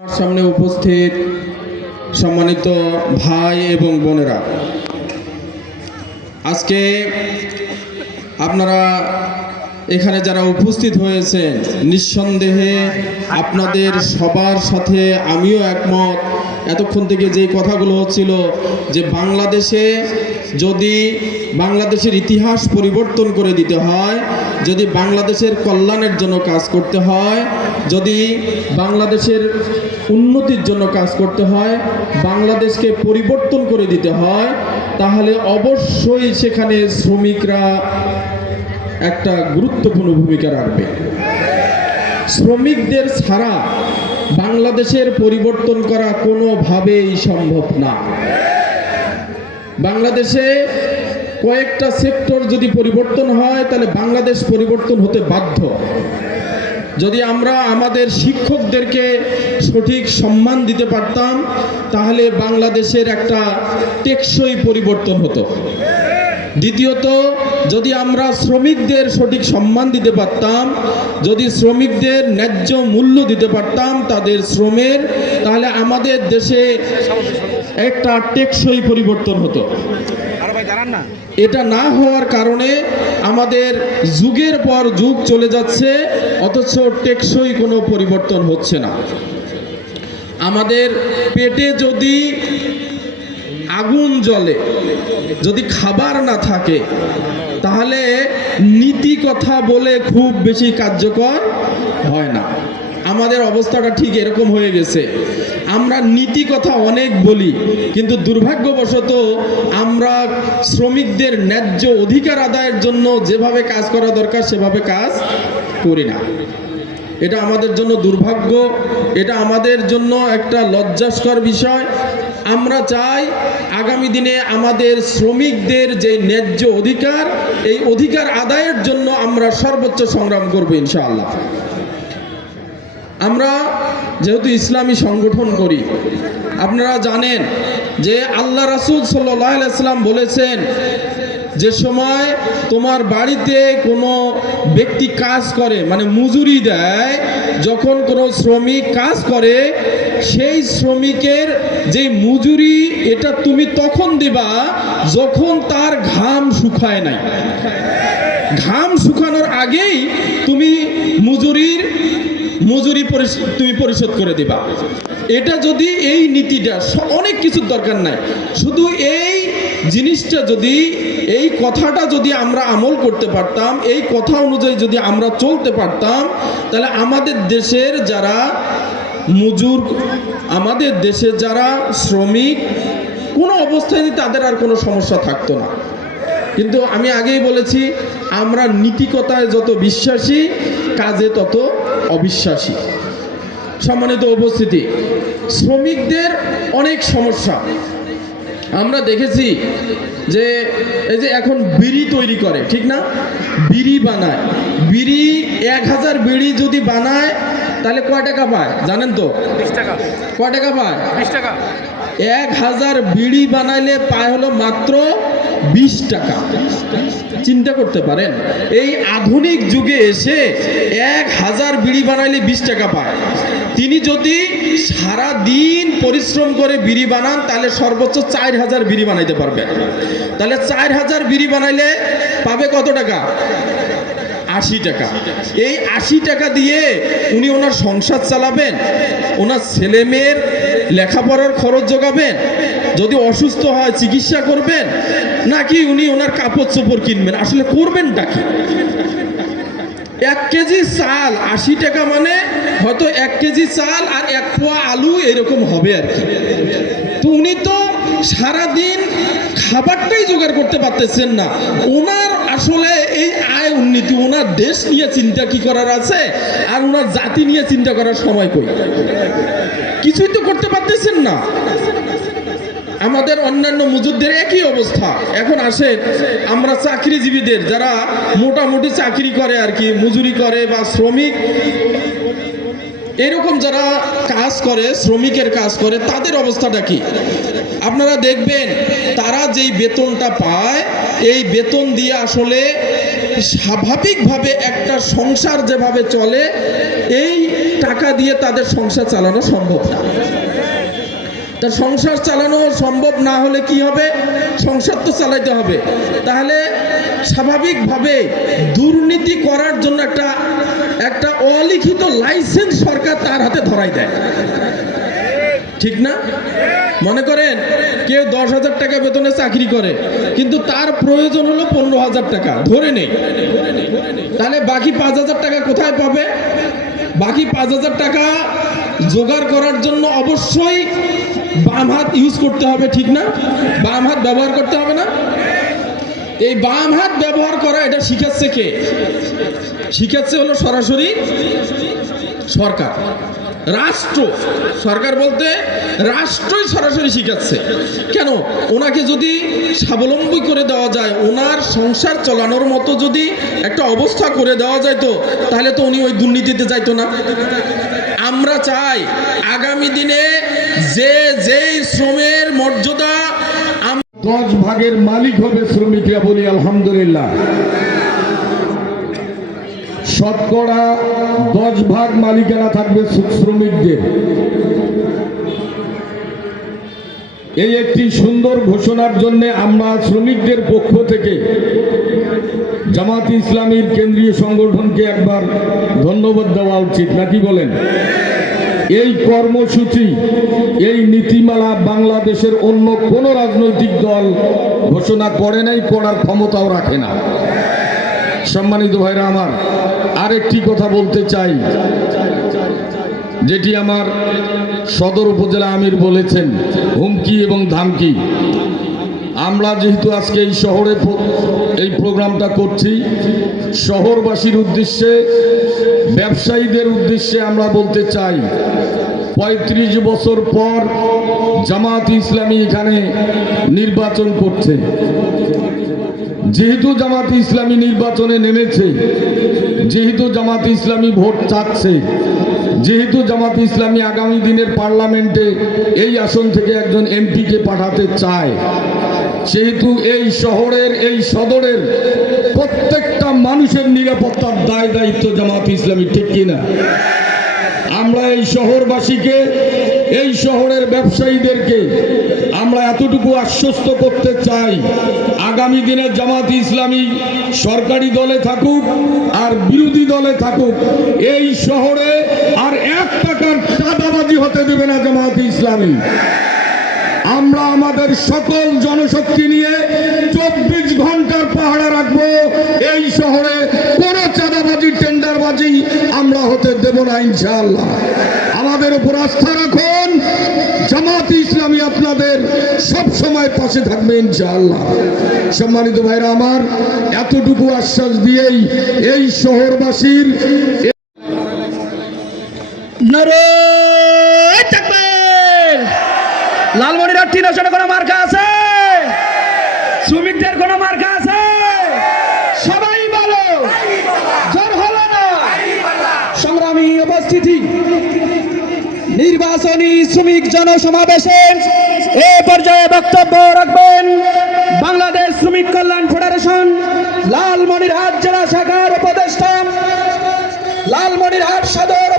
আমার সামনে উপস্থিত সম্মানিত ভাই এবং বোনেরা, আজকে আপনারা এখানে যারা উপস্থিত হয়েছেন, নিঃসন্দেহে আপনাদের সবার সাথে আমিও একমত। এতক্ষণ থেকে যে কথাগুলো হচ্ছিল যে যদি বাংলাদেশের ইতিহাস পরিবর্তন করে দিতে হয়, যদি বাংলাদেশের কল্যাণের জন্য কাজ করতে হয়, যদি বাংলাদেশের উন্নতির জন্য কাজ করতে হয়, বাংলাদেশকে পরিবর্তন করে দিতে হয়, তাহলে অবশ্যই সেখানে শ্রমিকরা একটা গুরুত্বপূর্ণ ভূমিকা রাখবে। শ্রমিকদের ছাড়া বাংলাদেশের পরিবর্তন করা কোনোভাবেই সম্ভব না। বাংলাদেশে কয়েকটা সেক্টর যদি পরিবর্তন হয়, তাহলে বাংলাদেশ পরিবর্তন হতে বাধ্য। যদি আমরা আমাদের শিক্ষকদেরকে সঠিক সম্মান দিতে পারতাম, তাহলে বাংলাদেশের একটা টেকসই পরিবর্তন হতো। দ্বিতীয়ত, যদি আমরা শ্রমিকদের সঠিক সম্মান দিতে পারতাম, যদি শ্রমিকদের ন্যায্য মূল্য দিতে পারতাম তাদের শ্রমের, তাহলে আমাদের দেশে একটা টেকসই পরিবর্তন হতো। এটা না হওয়ার কারণে আমাদের যুগের পর যুগ চলে যাচ্ছে, অথচ টেকসই কোনো পরিবর্তন হচ্ছে না। আমাদের পেটে যদি আগুন জ্বলে, যদি খাবার না থাকে, তাহলে নীতি কথা বলে খুব বেশি কার্যকর হয় না। আমাদের অবস্থাটা ঠিক এরকম হয়ে গেছে। আমরা নীতি কথা অনেক বলি, কিন্তু দুর্ভাগ্যবশত আমরা শ্রমিকদের ন্যায্য অধিকার আদায়ের জন্য যেভাবে কাজ করা দরকার সেভাবে কাজ করি না। এটা আমাদের জন্য দুর্ভাগ্য, এটা আমাদের জন্য একটা লজ্জাস্কর বিষয়। আমরা চাই আগামী দিনে আমাদের শ্রমিকদের যে ন্যায্য অধিকার, এই অধিকার আদায়ের জন্য আমরা সর্বোচ্চ সংগ্রাম করব ইনশাআল্লাহ। আমরা যেহেতু ইসলামী সংগঠন করি, আপনারা জানেন যে আল্লাহ রাসূল সাল্লাল্লাহু আলাইহি ওয়াসাল্লাম বলেছেন, যে সময় তোমার বাড়িতে কোনো ব্যক্তি কাজ করে, মানে মজুরি দেয়, যখন কোনো শ্রমিক কাজ করে, সেই শ্রমিকের যে মজুরি এটা তুমি তখন দিবা যখন তার ঘাম শুকায় নাই। ঘাম শুকানোর আগেই তুমি মজুরি তুমি পরিশোধ করে দিবা। এটা যদি এই নীতিটা, অনেক কিছুর দরকার নাই, শুধু এই জিনিসটা যদি, এই কথাটা যদি আমরা আমল করতে পারতাম, এই কথা অনুযায়ী যদি আমরা চলতে পারতাম, তাহলে আমাদের দেশের যারা মজুর, আমাদের দেশের যারা শ্রমিক, কোনো অবস্থায় তাদের আর কোনো সমস্যা থাকতো না। কিন্তু আমি আগেই বলেছি, আমরা নীতিকতায় যত বিশ্বাসী, কাজে তত অবিশ্বাসী। সম্মানিত উপস্থিতি, শ্রমিকদের অনেক সমস্যা আমরা দেখেছি। যে এই যে এখন বিড়ি তৈরি করে, ঠিক না, বিড়ি বানায়, বিড়ি 1000 বিড়ি যদি বানায়, তাহলে কয় টাকা পায় জানেন তো? 20 টাকা। কয় টাকা পায়? 20 টাকা। 1000 বিড়ি বানাইলে পায় হলো মাত্র 20 টাকা। চিন্তা করতে পারেন, এই আধুনিক যুগে এসে 1000 বিড়ি বানাইলে 20 টাকা পায়। তিনি যদি সারা দিন পরিশ্রম করে বিড়ি বানান, তাহলে সর্বোচ্চ 4000 বিড়ি বানাইতে পারবে। তাহলে 4000 বিড়ি বানাইলে পাবে কত টাকা? 80 টাকা। এই 80 টাকা দিয়ে উনি ওনার সংসার চালাবেন, ওনার ছেলে মেয়ের লেখাপড়ার খরচ জোগাবেন, যদি অসুস্থ হয় চিকিৎসা করবেন, নাকি উনি ওনার কাপড় চোপড় কিনবেন? আসলে করবেনটা কি? 1 কেজি চাল 80 টাকা, মানে হয়তো 1 কেজি চাল আর 1 পোয়া আলু এরকম হবে আর কি। তো উনি তো সারাদিন খাবারটাই জোগাড় করতে পারতেছেন না। ওনার আসলে এই আয় উন্নতি, ওনার দেশ নিয়ে চিন্তা কি করার আছে, আর ওনার জাতি নিয়ে চিন্তা করার সময় কই? কিছুই তো করতে পারতেছেন না। আমাদের অন্যান্য মজুরদের একই অবস্থা। এখন আসে আমরা চাকরিজীবীদের, যারা মোটামুটি চাকরি করে আর কি, মজুরি করে বা শ্রমিক, এরকম যারা কাজ করে, শ্রমিকের কাজ করে, তাদের অবস্থাটা কি? আপনারা দেখবেন তারা যেই বেতনটা পায়, এই বেতন দিয়ে আসলে স্বাভাবিকভাবে একটা সংসার যেভাবে চলে, এই টাকা দিয়ে তাদের সংসার চালানো সম্ভব না। তা সংসার চালানো সম্ভব না হলে কি হবে? সংসার তো চালাইতে হবে। তাহলে স্বাভাবিকভাবে দুর্নীতি করার জন্য একটা অলিখিত লাইসেন্স সরকার তার হাতে ধরাই দেয়, ঠিক না? মনে করেন কেউ 10,000 টাকা বেতনে চাকরি করে, কিন্তু তার প্রয়োজন হলো 15,000 টাকা ধরে নেই, তাহলে বাকি 5,000 টাকা কোথায় পাবে? বাকি 5,000 টাকা জোগাড় করার জন্য অবশ্যই বাম হাত ইউজ করতে হবে, ঠিক না? বাম হাত ব্যবহার করতে হবে না? এই বাম হাত ব্যবহার করা এটা শিখাচ্ছে কে? শিখাচ্ছে হলো সরাসরি সরকার, রাষ্ট্র। সরকার বলতে রাষ্ট্রই সরাসরি শিখাচ্ছে। কেন? ওনাকে যদি স্বাবলম্বী করে দেওয়া যায়, ওনার সংসার চালানোর মতো যদি একটা অবস্থা করে দেওয়া যায়, তো তাহলে তো উনি ওই দুর্নীতিতে যাইতো না। আমরা চাই আগামী দিনে যেই শ্রমের মর্যাদা 10 ভাগের মালিক হবে শ্রমিকরা, বলি আলহামদুলিল্লাহ। শতকরা 10 ভাগ মালিকানা থাকবে শ্রমিকদের। এই একটি সুন্দর ঘোষণার জন্য আমরা শ্রমিকদের পক্ষ থেকে জামাত ইসলামীর কেন্দ্রীয় সংগঠনকে একবার ধন্যবাদ দেওয়া উচিত, নাকি বলেন? এই কর্মসূচি, এই নীতিমালা বাংলাদেশের অন্য কোন রাজনৈতিক দল ঘোষণা করে নাই, করার ক্ষমতাও রাখে না। সম্মানিত ভাইরা আমার, আরেকটি কথা বলতে চাই, যেটি আমার সদর উপজেলা আমির বলেছেন, হুমকি এবং ধামকি। আমরা যেহেতু আজকে এই শহরে এই প্রোগ্রামটা করছি, শহরবাসীর উদ্দেশ্যে, ব্যবসায়ীদের উদ্দেশ্যে আমরা বলতে চাই, 35 বছর পর জামাত ইসলামী এখানে নির্বাচন করছে। যেহেতু জামাত ইসলামী নির্বাচনে নেমেছে, যেহেতু জামাত ইসলামী ভোট চাচ্ছে, যেহেতু জামাত ইসলামী আগামী দিনের পার্লামেন্টে এই আসন থেকে একজন এমপিকে পাঠাতে চায়, সেহেতু এই শহরের, এই সদরের প্রত্যেকটা মানুষের নিরাপত্তার দায় দায়িত্ব জামাত ইসলামী, ঠিক কিনা? আমরা এই শহরবাসীকে, এই শহরের ব্যবসায়ীদেরকে আমরা এতটুকু আশ্বস্ত করতে চাই, আগামী দিনে জামাত ইসলামী সরকারি দলে থাকুক আর বিরোধী দলে থাকুক, এই শহরে আর 1 টাকার চাঁদাবাজি হতে দেবে না জামাত ইসলামী। আমরা আমাদের সকল জনশক্তি নিয়ে 24 ঘন্টার পাহারা রাখবো। এই শহরে কোনো চাঁদাবাজি, টেন্ডারবাজি আমরা হতে দেব না ইনশাআল্লাহ। আমাদের উপর আস্থা রাখুন, জামাত ইসলামী আপনাদের সব সময় পাশে থাকবে ইনশাআল্লাহ। সম্মানিত ভাইরা আমার, এতটুকু আশ্বাস দিয়েই এই শহরবাসীর নারায়ে তাকবীর। লালমনিরহাট 3 আসনে কোনো মার্কা আছে? শ্রমিকদের কোনো মার্কা আছে? সবাই বলো, জোর হলো না? সংগ্রামী উপস্থিতি, নির্বাচনী শ্রমিক জনসমাবেশে এ পর্যায়ে বক্তব্য রাখবেন বাংলাদেশ শ্রমিক কল্যাণ ফেডারেশন লালমনিরহাট জেলা শাখার উপদেষ্টা, লালমনিরহাট সদর